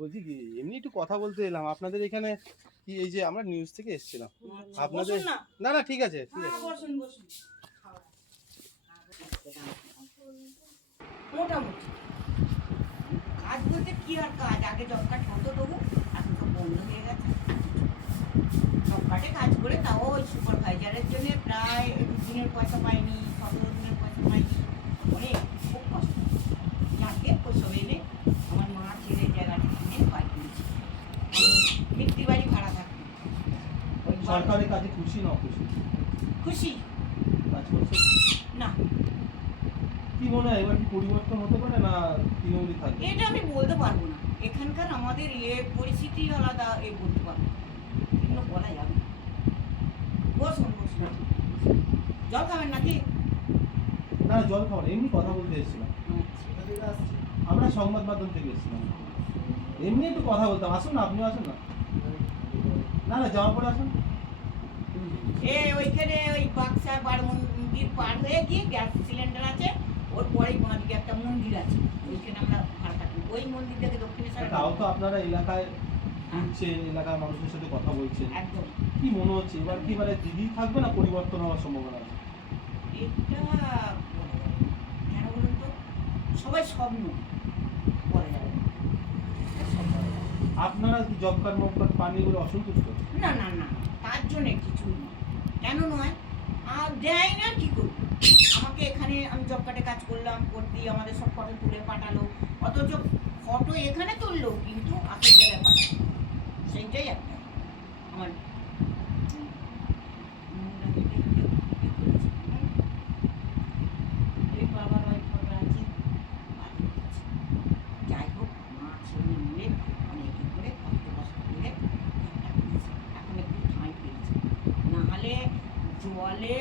বলছি কি এমনি একটু কথা বলতে এলাম আপনাদের এখানে কি এই যে আমরা নিউজ থেকে এসেছিলাম আপনাদের না না ঠিক আছে ঠিক আছে মোটামুটি কাজ বলতে কি আর কাজ, আগে জব কার্ড হতো তবু, এখন তো বন্ধ হয়ে গেছে। জব কার্ডে কাজ করে তাও ওই সুপারভাইজারের জন্য প্রায় 2 দিনের পয়সা পাইনি, 17 দিনের পয়সা পাইনি, অনেক খুব কষ্ট। যাকে ওইসব এনে আমার মা ছেলে জায়গাটা কিনে বাড়ি কিনেছি, মিত্রি বাড়ি ভাড়া থাকতো। ওই সরকারের কাজে খুশি না অখুশি? খুশি কাজ করছে না, কি মনে হয় এবার কি পরিবর্তন হতে পারে না তৃণমূলই থাকবে? এটা আমি বলতে পারবো না। এখানকার আমাদের পরিস্থিতি আলাদা, বলতে পারবো না, এগুলো বলা যাবে না। বসুন বসুন, জল খাবেন নাকি? না জল খাবার এমনি কথা বলতে এসেছিলাম। আমরা সংবাদ মাধ্যম থেকে এসেছিলাম, এমনি একটু কথা বলতাম। আসুন না, আপনিও আসুন না। না না জামা পরে আসুন। ওইখানে ওই বাক্সা বার মন্দির পার হয়ে গিয়ে গ্যাস সিলিন্ডার আছে, ওর পরেই ওনাদিকে একটা মন্দির আছে, ওইখানে আমরা ভাড়া থাকি। ওই মন্দির থেকে দক্ষিণেশ্বর। তাও তো আপনারা এলাকায় ঘুরছেন, এলাকার মানুষের সাথে কথা বলছেন, একদম। কি মনে হচ্ছে এবার কি মানে দিদি থাকবে না পরিবর্তন হওয়ার সম্ভাবনা আছে? এটা কেন বলুন তো, সবাই স্বপ্ন বলা যাবে না। আপনারা কি জব কার্ড মব কার্ড পান এগুলো অসন্তুষ্ট? না না না, তার জন্য কিছু নয়। কেন নয়, আর দেয় না কি করবো? আমাকে এখানে আমি জব কার্ডে কাজ করলাম, করতে আমাদের সব ফটো তুলে পাঠালো, অথচ ফটো এখানে তুললো কিন্তু আসল জায়গায় পাঠালো। সেইটাই একটা আমার এই বাবার ওই ফটো আছে, যাই হোক মা ছেলে মিলে অনেক করে কষ্ট করে এখন একটু ঠাঁই পেয়েছে, নাহলে জলে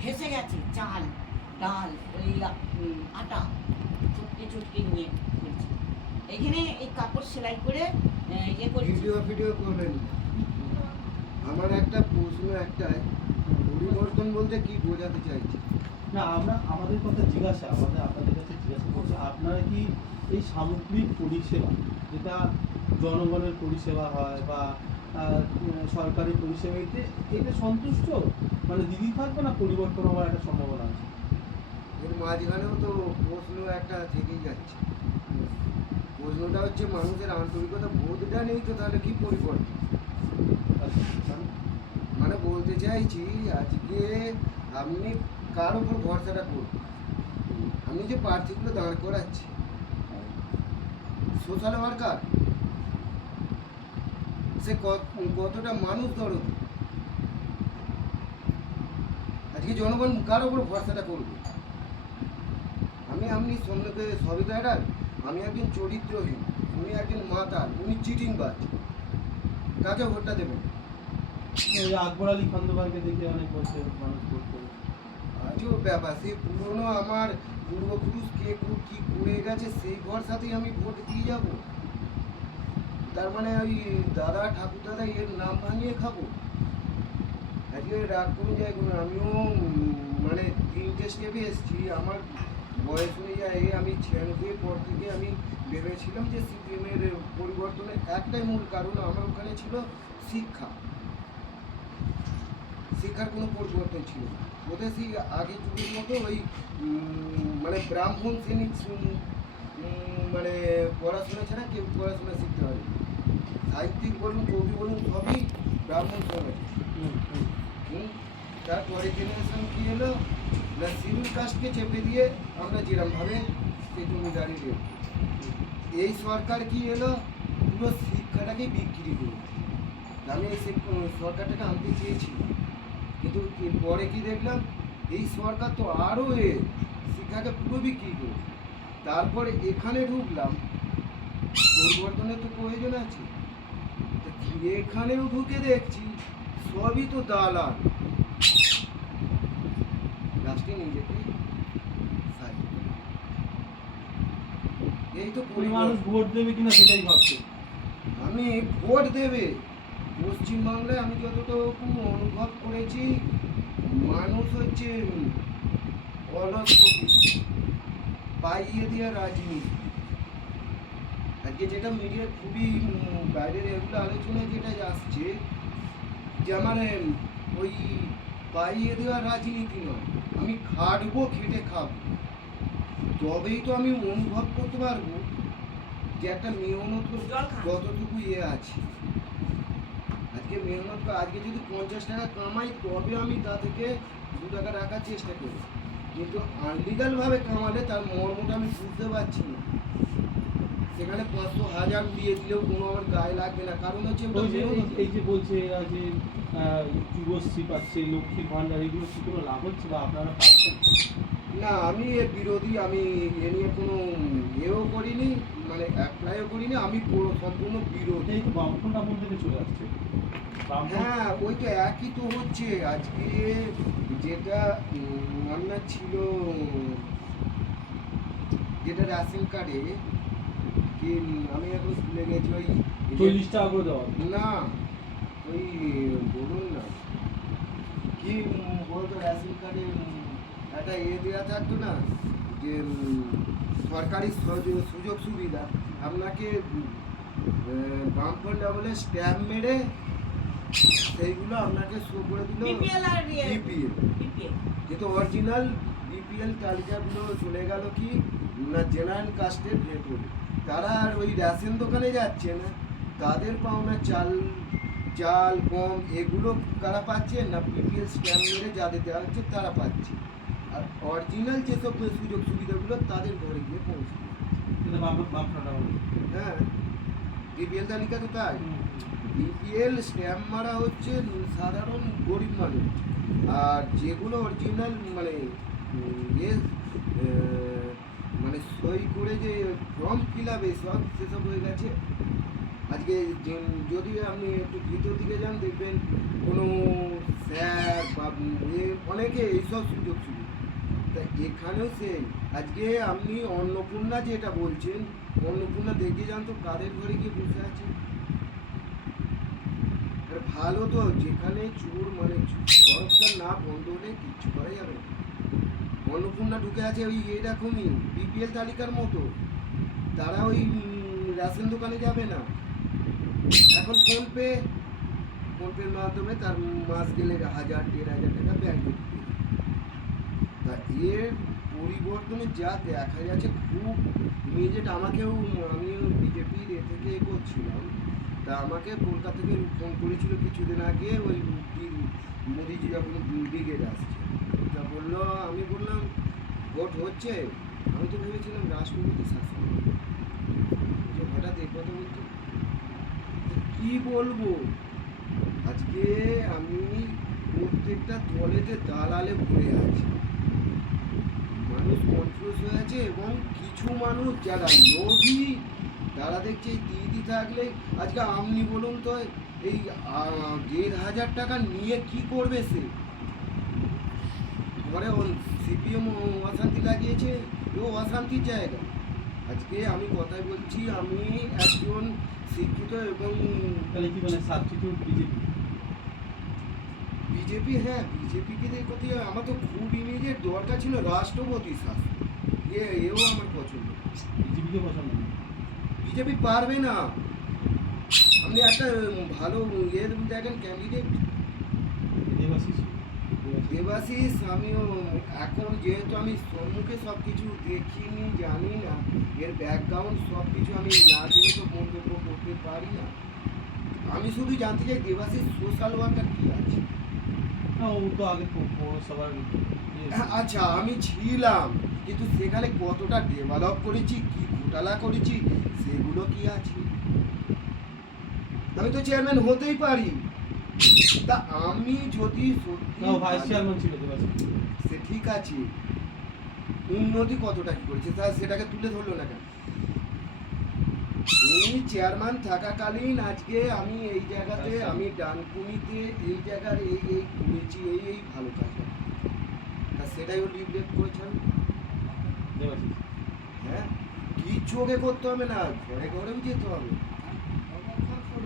ভেসে গেছে চাল ডাল ওই আটা চটকে চটকে নিয়ে করেছে। এখানে এই কাপড় সেলাই করে ভিডিও করবেন। আমার একটা প্রশ্ন একটাই, পরিবর্তন বলতে কি বোঝাতে চাইছে? না আমরা আমাদের কথা জিজ্ঞাসা, আপনাদের কাছে জিজ্ঞাসা করছি, আপনারা কি এই সামগ্রিক পরিষেবা যেটা জনগণের পরিষেবা হয় বা সরকারি পরিষেবা এটা সন্তুষ্ট? মানে দিদি থাকবে না পরিবর্তন হওয়ার একটা সম্ভাবনা আছে? এর মাঝখানেও তো প্রশ্ন একটা থেকেই যাচ্ছে। প্রশ্নটা হচ্ছে মানুষের আন্তরিকতা বোধটা নেই তো তাহলে কি পরিবর্তন? মানে বলতে চাইছি আজকে আপনি কার উপর ভরসাটা করবেন? আমি যে প্রার্থীগুলো দাঁড় করাচ্ছি সোশ্যাল ওয়ার্কার, সে কতটা মানুষ দরদি? আজকে জনগণ কার উপর ভরসাটা করবে? আপনি সঙ্গে সবই তো একটা, আমি একজন চরিত্রহীন, উনি একজন মাতাল, উনি চিটিংবাজ, কাকে ভোটটা দেবেন? ওই আকবর আলী খন্দকারকে দেখে অনেক বলছে মানুষ ভোট করবে। আজও ব্যাপার, সেই পুরনো আমার পূর্বপুরুষ কে কি করে গেছে সেই ভরসাতেই আমি ভোট দিয়ে যাব? তার মানে ওই দাদা ঠাকুর দাদা এর নাম ভাঙিয়ে খাবো? আজকে রাগ কমে যায় কোনো, আমিও মানে 3টে স্টেপে এসেছি। আমার বয়স অনুযায়ী আমি 96 পর থেকে আমি ভেবেছিলাম যে সিপিএমের পরিবর্তনের একটাই মূল কারণ আমার ওখানে ছিল শিক্ষা। শিক্ষার কোনো পরিবর্তন ছিল না, ওদের সেই আগে যুগের মতো ওই মানে ব্রাহ্মণ শ্রেণীর মানে পড়াশোনা ছাড়া কেউ পড়াশোনা শিখতে পারে। সাহিত্যিক বলুন কবি বলুন সবই ব্রাহ্মণ সমাজ। তারপরে জেনারেশন কী এলো না, শিডিউল কাস্টকে চেপে দিয়ে আমরা যেরমভাবে সেই জমিদারি রেট। এই সরকার কি এলো, পুরো শিক্ষাটাকে বিক্রি করলো। আমি সেই সরকারটাকে আনতে চেয়েছিলাম, কিন্তু পরে কি দেখলাম এই সরকার তো আরও শিক্ষাকে পুরো বিক্রি করলো। তারপরে এখানে ঢুকলাম, পরিবর্তনের তো প্রয়োজন আছে, এখানেও ঢুকে দেখছি সবই তো দালাল, লাস্টে নিজেকে এই তো মানুষ ভোট দেবে কিনা সেটাই ভাবছে। আমি ভোট দেবে, পশ্চিমবাংলায় আমি যতটুকু অনুভব করেছি মানুষ হচ্ছে অলস পাইয়ে দেওয়া রাজনীতি। আজকে যেটা মিডিয়া খুবই বাইরের এগুলো আলোচনায় যেটা আসছে যে আমার ওই পাইয়ে দেওয়ার রাজনীতি নয়, আমি খাটবো, খেটে খাবো, তবেই তো আমি অনুভব করতে পারবো যে একটা মেহনত জল খান। কতটুকু আছে। আজকে মেহনত আজকে যদি 50 টাকা কামাই তবে আমি তা থেকে 2 টাকা রাখার চেষ্টা করি, কিন্তু আনলিগাল ভাবে কামালে তার মর্মটা আমি বুঝতে পারছি না। সেখানে 500 1000 দিয়ে দিলেও কোনো আমার গায়ে লাগবে না, কারণ হচ্ছে ওটা ওই যে মেহনত। এই যে বলছে এরা যে যুবশ্রী পাচ্ছে, লক্ষ্মীর ভান্ডার, এগুলো কি কোনো লাভ হচ্ছে বা আপনারা পাচ্ছেন? না, আমি এর বিরোধী, আমি এ নিয়ে কোনো এও করিনি, মানে অ্যাপ্লাইও করিনি, আমি পুরো সম্পূর্ণ বিরোধী। এই তো বামফ্রন্ট আমল থেকে চলে আসছে বামফ্রন্ট। হ্যাঁ, ওই তো একই তো হচ্ছে। আজকে যেটা আপনার ছিল, যেটা রেশন কার্ডে কি আমি এখন ভুলে গেছি, ওই 40 টাকা করে দেওয়া হবে। না, ওই বলুন না কি বলতো, রেশন কার্ডে একটা দেওয়া থাকতো না যে সরকারি সুযোগ সুবিধা আপনাকে বামফ্রন্ট বলে স্ট্যাম্প মেরে সেইগুলো আপনাকে শো করে দিল। বিপিএল আর বিপিএল বিপিএল যেহেতু অরিজিনাল বিপিএল তালিকাগুলো চলে গেল কি না জেনারেল কাস্টের ভেতরে, তারা আর ওই রেশন দোকানে যাচ্ছে না, তাদের পাওনা চাল গম এগুলো কারা পাচ্ছে না, বিপিএল স্ট্যাম্প মেরে যাদের দেওয়া হচ্ছে তারা পাচ্ছে, আর অরিজিনাল যেসব সুযোগ সুবিধাগুলো তাদের ঘরে গিয়ে পৌঁছে কিন্তু বামফ্রন্ট আমল। হ্যাঁ, বিপিএল তালিকা তো তাই। বিপিএল স্ট্যাম্প মারা হচ্ছে সাধারণ গরিব মানুষ, আর যেগুলো অরিজিনাল মানে ইয়ে মানে সই করে যে ফর্ম ফিল আপ সব সেসব হয়ে গেছে। আজকে যদি আপনি একটু ভিতর দিকে যান দেখবেন কোনো স্যার বা অনেকে এইসব সুযোগ সুবিধা, তা এখানেও সেই আজকে আপনি অন্নপূর্ণা যেটা বলছেন, অন্নপূর্ণা দেখে যান তো কাদের ঘরে গিয়ে বসে আছে। আর ভালো তো, যেখানে চোর মানে করাপশন না বন্ধ হলে কিচ্ছু করা যাবে না। অন্নপূর্ণা ঢুকে আছে ওই এরকমই বিপিএল তালিকার মতো, তারা ওই রেশন দোকানে যাবে না, এখন ফোনপের মাধ্যমে তার মাস গেলে 1000-1500 টাকা ব্যাংকে ঢুকে যায়। তা এর পরিবর্তনে যা দেখা যাচ্ছে খুব ইমিডিয়েট। আমিও বিজেপির থেকে করছিলাম, তা আমাকে কলকাতা থেকে ফোন করেছিল কিছুদিন আগে, ওই মোদিজি যখন ব্রিগেড আসছে, তা বললো, আমি বললাম ভোট হচ্ছে, আমি তো ভেবেছিলাম রাষ্ট্রপতি শাসন, যে হঠাৎ এই কথা বলছে কি বলবো। আজকে আমি প্রত্যেকটা দলেতে দালালে ভরে আছি, মানুষ কনফিউজ হয়ে আছে, এবং কিছু মানুষ যারা লোভী তারা দেখছে এই দিদি থাকলে আজকে আপনি বলুন তো, এই 1500 টাকা নিয়ে কি করবে সে, ঘরে সিপিএম অশান্তি লাগিয়েছে, ও অশান্তির জায়গা। আজকে আমি কথাই বলছি, আমি একজন শিক্ষিত এবং তাহলে কি মানে সাবস্টিটিউট বিজেপি, হ্যাঁ বিজেপিকে দেখতে আমার তো খুব ইমিডিয়েট দরকার ছিল রাষ্ট্রপতি শাসন, এও আমার পছন্দ। বিজেপিকে পছন্দ না? বিজেপি পারবে না। আপনি একটা ভালো দেখেন ক্যান্ডিডেট দেবাশিস। দেবাশিস, আমিও এখন যেহেতু আমি সম্মুখে সব কিছু দেখিনি, জানি না এর ব্যাকগ্রাউন্ড সব কিছু, আমি না জেনে তো মন্তব্য করতে পারি না। আমি শুধু জানতে চাই দেবাশিস সোশ্যাল ওয়ার্কার কি আছে। না, ও তো আগে পৌরসভার আচ্ছা, আমি ছিলাম, কিন্তু সেখানে কতটা ডেভেলপ করেছি, কি ঘোটালা করেছি, সেগুলো কি আছে। আমি তো চেয়ারম্যান হতেই পারি, তা আমি যদি সত্যি ভাইস চেয়ারম্যান ছিল দেবাশিস। সে ঠিক আছে, উন্নতি কতটা কি করেছে তা সেটাকে তুলে ধরলো না কেন। উনি চেয়ারম্যান থাকাকালীন আজকে আমি এই জায়গাতে, আমি ডানকুনিতে এই জায়গার এই করেছি, এই ভালো কাজ, তা সেটাই ও লিভলেট করেছেন। দেবাশিস। হ্যাঁ, কিচ্ছু ওকে করতে হবে না, ঘরে ঘরেও যেতে হবে,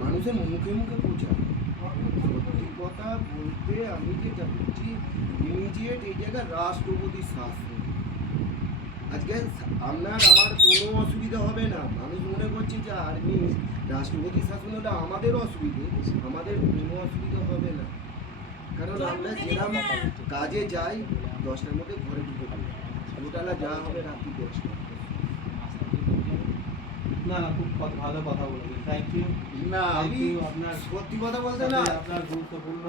মানুষের মুখে মুখে পৌঁছাবে। সত্যি কথা বলতে আমি যেটা বলছি, ইমিডিয়েট এই জায়গায় রাষ্ট্রপতি শাসন। আজকে আপনার আমার কোনো অসুবিধা হবে না, আমি মনে করছি যে আর্মি রাষ্ট্রপতি শাসন হলে আমাদের অসুবিধে, আমাদের কোনো অসুবিধা হবে না, কারণ আমরা যেরকম কাজে যাই 10টার মধ্যে ঘরে ঢুকে পড়ি, গোটালা যা হবে রাত্রি 10টা। না না, খুব ভালো কথা বলেছেন, থ্যাংক ইউ। না আমি আপনার সত্যি কথা বলতে সাথে না, আপনার গুরুত্বপূর্ণ